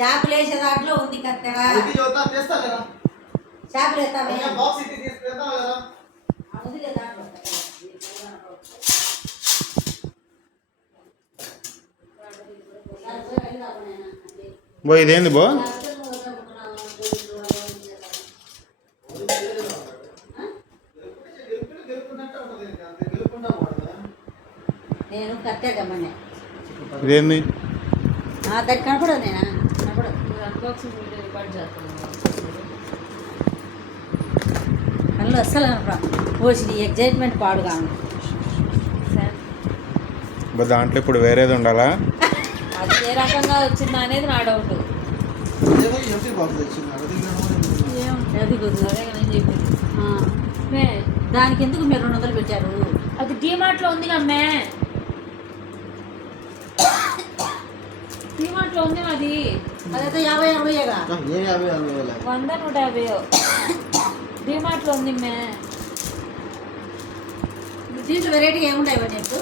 చేపలు వేసే దాంట్లో ఉంది కత్తెగా చేపలు వేస్తామే బో ఇదేంది బో నేను కత్తె గమ్మనే ఇదేంది దానికి కనపడదు నేనా కనపడదు కళ్ళు అస్సలు కనపడదు పోసి ఎగ్జైట్మెంట్ పాడుగా దాంట్లో ఇప్పుడు వేరేది ఉండాలా అది ఏ రకంగా వచ్చిందా అనేది నా డౌట్. దానికి ఎందుకు మీరు 200 పెట్టారు? అది డీమార్ట్లో ఉంది కమ్మే, డీమార్ట్లో ఉంది అది. అదైతే 50-60 100 150 డీమార్ట్లో ఉంది మే. దీంట్లో వెరైటీ ఏముంటాయి చెప్పు.